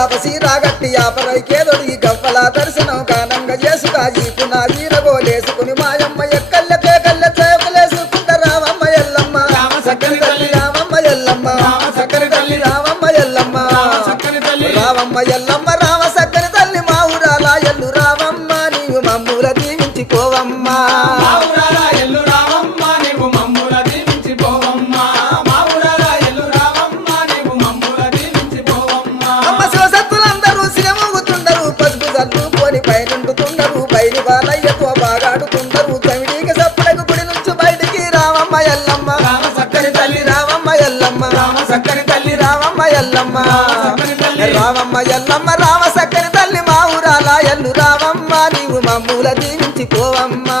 యాపసి రాగట్టి యాపరైకేదొడి గవ్వల దర్శనం కానంగా చేసుగా ఈపున వీరగోలేసుకుని మాయమ్మ ఎక్కల్లకే కళ్ళ చేపలేసుకుంట రామమ్మ ఎల్లమ్మ చక్కని తల్లి రామమ్మ ఎల్లమ్మ చక్కని తల్లి రామమ్మ ఎల్లమ్మ చక్కని తల్లి రామమ్మ ఎల్లమ్మ రామ చక్కని తల్లి మా ఊరాల ఎల్లు రామమ్మ నీవు మమ్ముల దీవించిపోవమ్మా మా ఊరాల ఎల్లు రామమ్మ నీవు మమ్ముల దీవించిపోవమ్మా మా ఊరాల ఎల్లు రామమ్మ నీవు మమ్ముల దీవించిపోవమ్మా అమ్మ శివసత్తులందరూ సిరమూగుతుండరు పసుపు చల్లుకొని పైనుండుతుండరు బయలు బాలయ్యతో బాగాడుతుండరు చమిడికి సప్పుడకు గుడి నుంచి బయటికి రామమ్మ ఎల్లమ్మ రామ చక్కని తల్లి రామమ్మ ఎల్లమ్మ రామ చక్కని తల్లి రామమ్మ ఎల్లమ్మ చక్కని తల్లి రామమ్మ ఎల్లమ్మ రామ చక్కని తల్లి మా ఊరాల ఎల్లు రామమ్మ నీవు మమ్ముల దీవించిపోవమ్మా